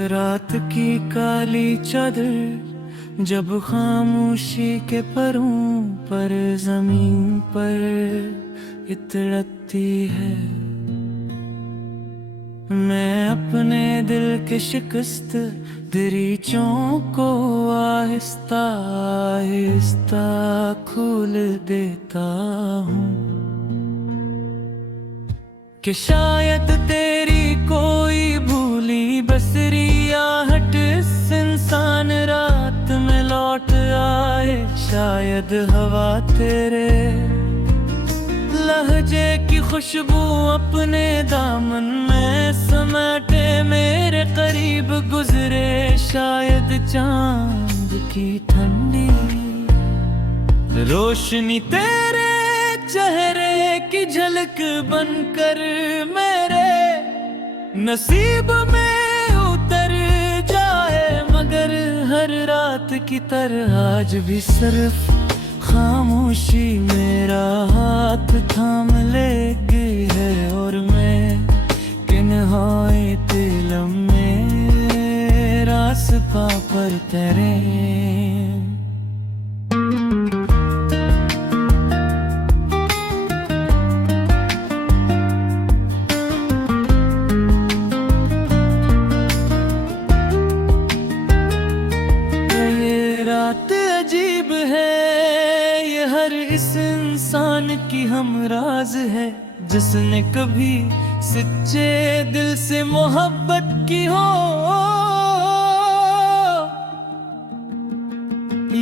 रात की काली चादर जब खामोशी के परों पर जमीन पर इतरती है, मैं अपने दिल के शिकस्त दरीचों को आहिस्ता आहिस्ता खोल देता हूँ कि शायद तेरी कोई भूली बसरी आहट इस इंसान रात में लौट आए। शायद हवा तेरे लहजे की खुशबू अपने दामन में समेटे मेरे करीब गुजरे। शायद चांद की ठंडी रोशनी तेरे चेहरे की झलक बनकर मेरे नसीब में उतर जाए। मगर हर रात की तरह आज भी सिर्फ खामोशी मेरा हाथ थाम लेगी है और मैं किन्हाए दिल में रास्ता पर तेरे। रात अजीब है ये हर इस इंसान की हम राज है जिसने कभी सच्चे दिल से मोहब्बत की हो।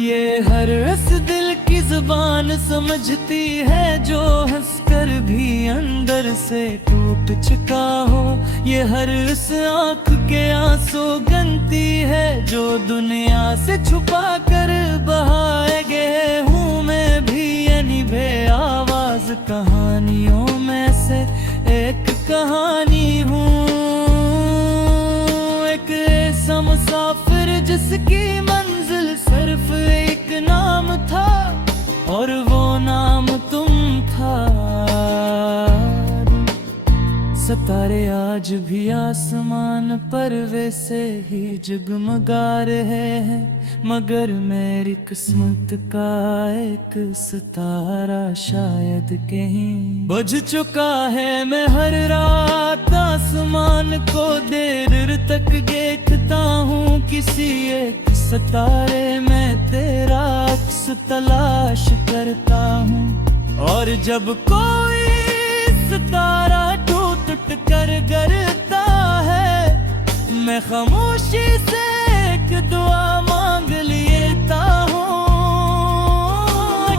ये हर इस दिल की जुबान समझती है जो हंसकर भी अंदर से टूट चुका हो। ये हर इस आँख के आंसू गनती है जो दुनिया से छुपा कर बहाए गए हूँ मैं भी। ये निभे आवाज कहानियों में से एक कहानी हूँ, एक ऐसा मुसाफिर जिसकी मंजिल सिर्फ एक नाम था और वो नाम तुम था। सितारे आज भी आसमान पर वैसे ही जगमगा रहे हैं, मगर मेरी किस्मत का एक सितारा शायद कहीं बुझ चुका है। मैं हर रात आसमान को देर तक देखता हूँ, किसी एक सितारे में तेरा अक्स तलाश करता हूँ। और जब कोई सितारा टूट कर गिरता है मैं खामोशी से एक दुआ मांग लेता हूँ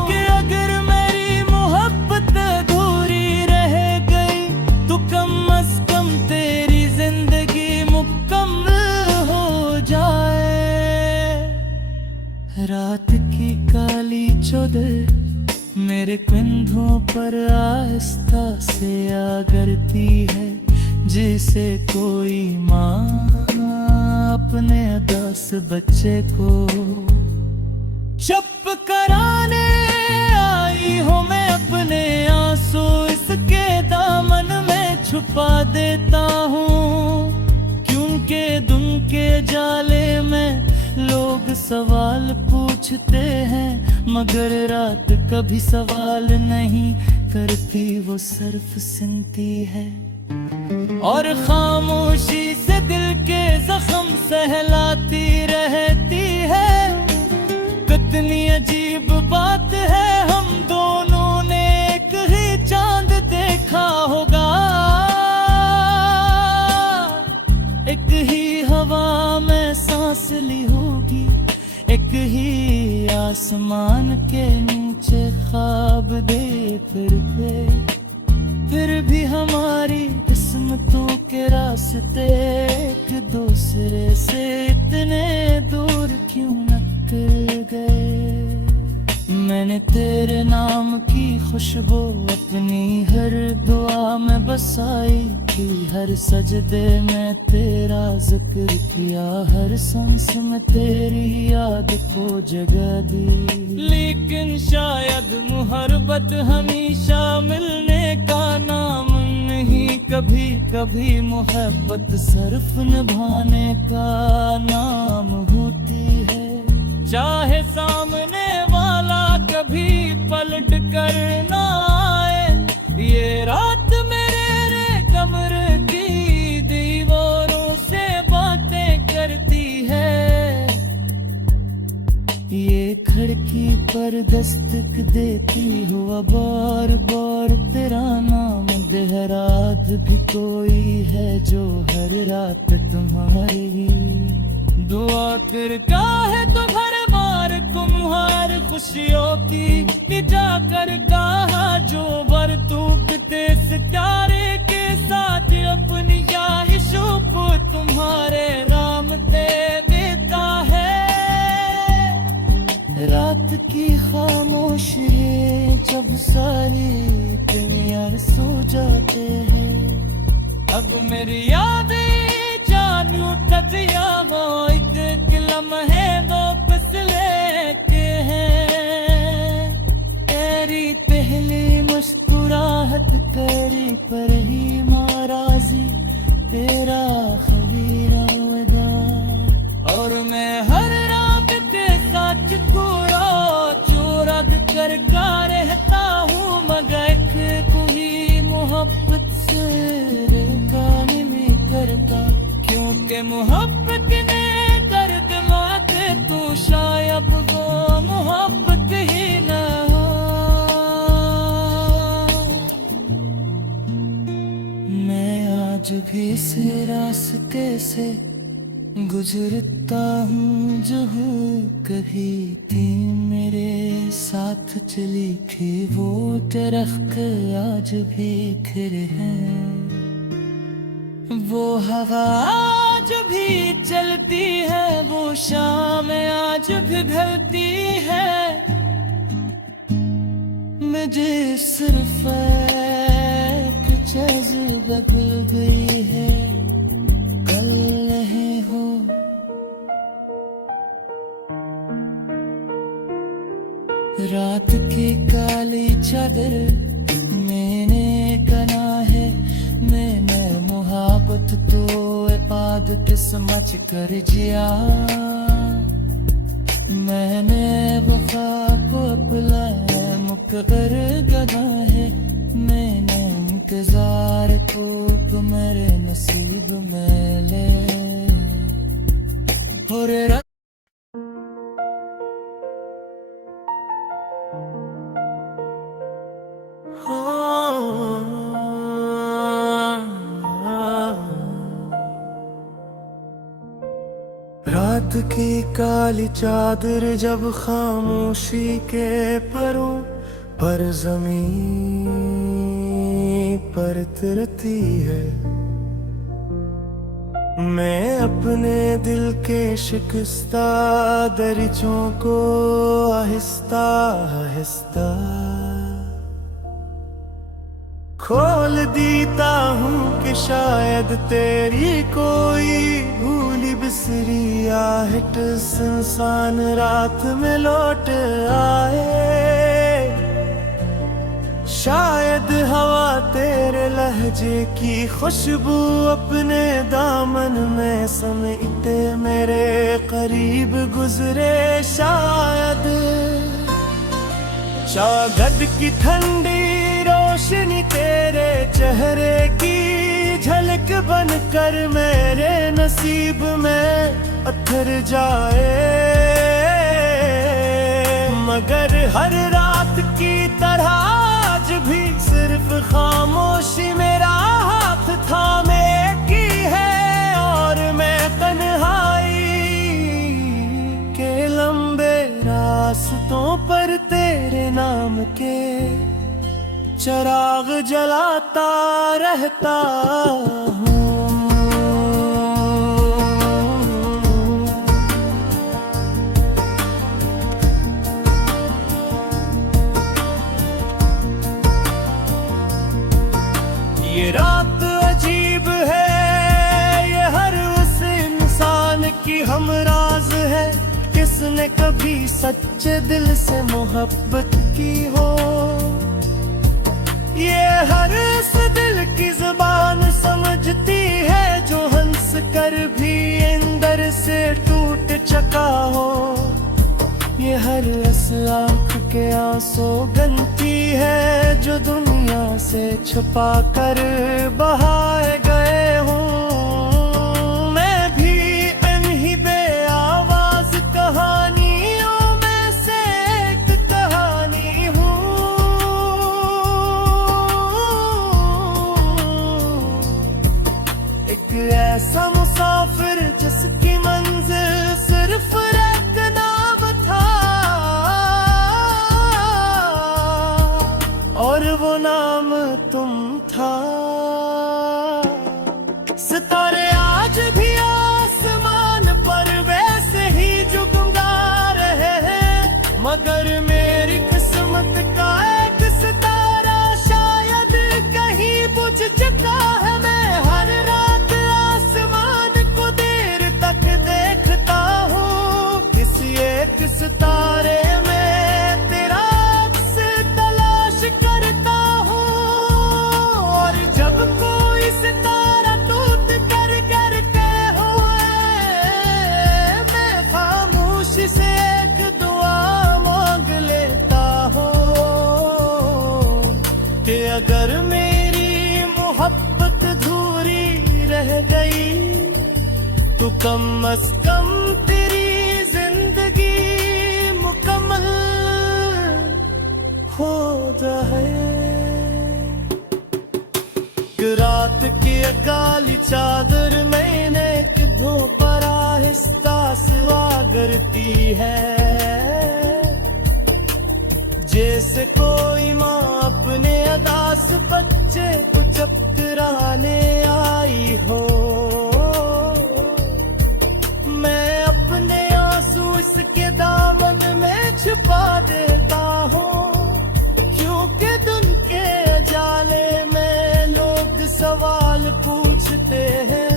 कि अगर मेरी मोहब्बत अधूरी रह गई तो कम अज कम तेरी जिंदगी मुकम्मल हो जाए। रात की काली चादर मेरे कंधों पर आहिस्ता से आ गिरती है, जिसे कोई माँ अपने 10 बच्चे को चुप कराने आई हो। मैं अपने आंसू इसके दामन में छुपा देता हूँ, क्योंकि दुम के जाले में लोग सवाल पूछते हैं मगर रात कभी सवाल नहीं करती, वो सिर्फ सुनती है और खामोशी से दिल के जख्म सहलाती रहती है। कितनी अजीब बात है हम दोनों ने एक ही चांद देखा होगा, एक ही हवा में सांस ली होगी, एक ही आसमान के नीचे ख्वाब देख फिर भी हमारी किस्मतों के रास्ते एक दूसरे से इतने दूर क्यों निकल गए। मैंने तेरे नाम की खुशबू अपनी हर दुआ में बसाई थी, हर सजदे में तेरा जिक्र किया, हर सांस में तेरी याद को जगह दी। लेकिन शायद मोहब्बत हमेशा मिलने का नाम नहीं कभी कभी मोहब्बत सिर्फ निभाने का नाम होती है। चाहे सामने वाला कभी पलट कर ना आए, ये रात मेरे कमरे की दीवारों से बातें करती है। ये खिड़की पर दस्तक देती हुआ बार बार तेरा नाम देहरात भी कोई है जो हर रात तुम्हारी दुआ करता है। तो हर बार तुम्हार खुशियों की मिटा कर कहा जो बरतूकते सितारे के साथ अपनी ख्वाहिशों को तुम्हारे नाम दे देता है। रात की खामोशी जब सारी दुनिया सो जाते हैं, अब मेरी यादें जान उठत या वो एक लम्हे वापस लेते हैं। तेरी पहली मुस्कुराहट तेरी पर ही नाराजी, तेरा खबीरा वदा, और मैं हर रात के साथ पूरा चोरद कर रहता हूँ, मगर कोई मोहब्बत से रोकान नहीं करता, क्योंकि मोहब्बत ने दर्द माते तो शायद वो मोहब्बत ही न हो। मैं आज भी इस रास्ते से गुजरता हूँ जो कभी थी मेरे साथ चली थी, वो दरख्त आज भी खिले हैं, वो हवा आज भी चलती है, वो शाम आज भी ढलती है। मुझे सिर्फ एक जज्बा खुल गई है, कल नहीं हो। रात की काली चादर मैंने कना है, मैंने मोहब्बत तो इबादत समझ कर जिया, मैंने वफा को अपना मुकर्रर गना है, मैंने इंतजार को मेरे नसीब में ले। और रात की काली चादर जब खामोशी के परों पर ज़मीन पर तिरती है, मैं अपने दिल के शिकस्ता दरिचों को आहिस्ता आहिस्ता खोल देता हूँ कि शायद तेरी कोई भूली बिसरी आहट इंसान रात में लौट आए। शायद हवा तेरे लहजे की खुशबू अपने दामन में समेटे मेरे करीब गुजरे, शायद शागद की ठंडी रोशनी तेरे चेहरे की झलक बनकर मेरे नसीब में अथर जाए। मगर हर रात की तरह आज भी सिर्फ खामोशी मेरा हाथ थामे की है, और मैं तन्हाई के लंबे रास्तों पर तेरे नाम के चिराग जलाता रहता हूँ। ये रात अजीब है, ये हर उस इंसान की हमराज है किसने कभी सच्चे दिल से मोहब्बत की हो। ये हर उस दिल की जुबान समझती है जो हंस कर भी अंदर से टूट चुका हो। ये हर रस आँख के आंसू गनती है जो दुनिया से छुपा कर बहाए गए हूँ। मैं भी इन्हीं बेआवाज कहानियों में से एक कहानी हूँ। एक ऐसा मुसाफिर जिसकी मंजिल सिर्फ एक नाम था, और वो नाम तुम था। सितारे आज भी आसमान पर वैसे ही जगमगा रहे हैं, मगर मेरी किस्मत का एक सितारा शायद कहीं बुझ चुका है। मैं हर रात आसमान को देर तक देखता हूँ, किसी एक सितारे में तेरा अक्स तलाश करता हूँ। और जब कोई सितारा टूट कर गिर के हुए, मैं खामोशी से एक दुआ मांग लेता हूँ कि अगर मेरी मोहब्बत अधूरी रह गई तो कम अज कम तेरी जिंदगी मुकम्मल हो जाए। रात की काली चादर मैंने किधों पर आहिस्ता स्वागरती है, जैसे कोई माँ अपने अदास बच्चे को चपकराने आई हो। मैं अपने आंसू इसके दामन में छुपा देता हूँ, क्योंकि दिन के जाले में लोग सवाल पूछते हैं,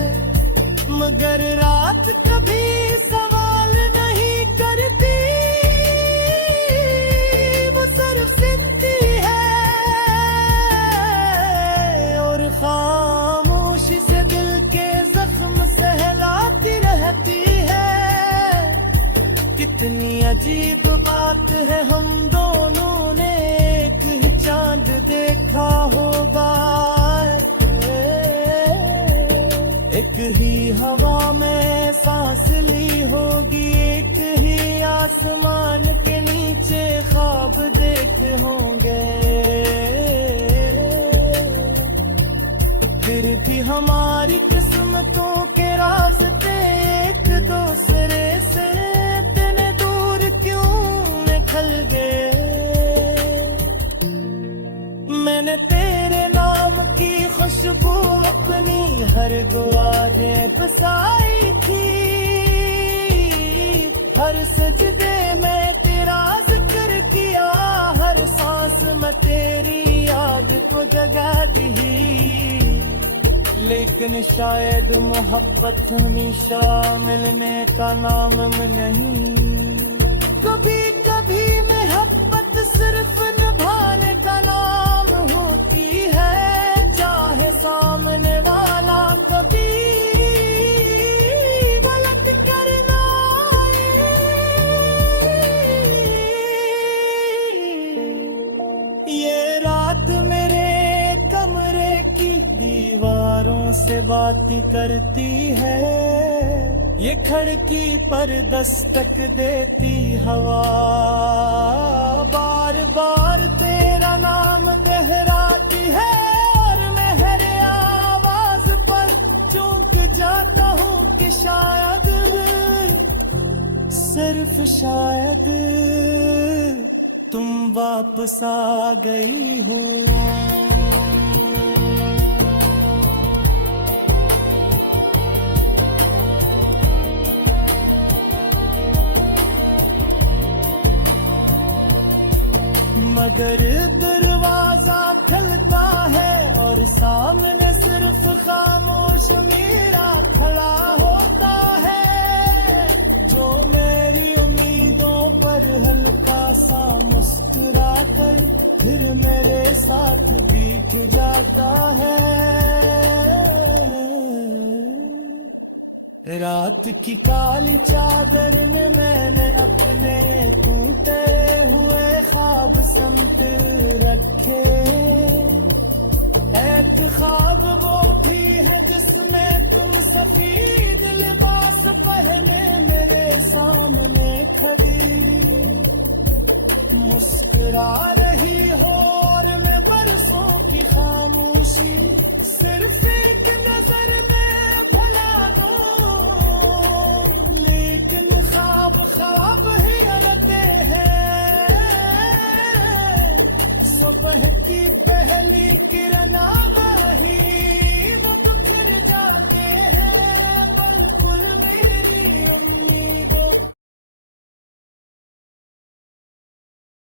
मगर रात कभी सवाल नहीं करती। वो सिर्फ सुनती है और खामोशी से दिल के जख्म सहलाती रहती है। कितनी अजीब बात है, हम दोनों ने एक ही चांद देखा होगा, एक ही हवा में सांस ली होगी, एक ही आसमान के नीचे ख्वाब देखे होंगे। फिर भी हमारी किस्मतों के रास्ते एक दूसरे से इतने दूर क्यों निकल गए। मैंने तेरे नाम की खुशबू अपनी हर गुआरे बसाई थी, हर सजदे में तेरा जिक्र किया, हर सांस में तेरी याद को जगा दी। लेकिन शायद मोहब्बत हमेशा मिलने का नाम नहीं, कभी कभी मोहब्बत सिर्फ निभाने का नाम होती है। चाहे सामने वाला कभी गलत करना ये रात मेरे कमरे की दीवारों से बातें करती है, ये खिड़की पर दस्तक देती हवा, बार बार तेरा नाम दोहराती है, और मैं हर आवाज पर चूक जाता हूँ कि शायद सिर्फ शायद तुम वापस आ गई हो। मगर दरवाजा खुलता है और सामने सिर्फ खामोश मेरा खड़ा होता है, जो मेरी उम्मीदों पर हल्का सा मुस्कुरा कर फिर मेरे साथ बीत जाता है। रात की काली चादर में मैंने अपने टूटे हुए ख्वाब समट रखे। एक ख्वाब वो भी है जिसमें तुम सफेद लिबास पहने मेरे सामने खड़ी मुस्कुरा रही हो और मैं बरसों की खामोशी सिर्फ एक नजर में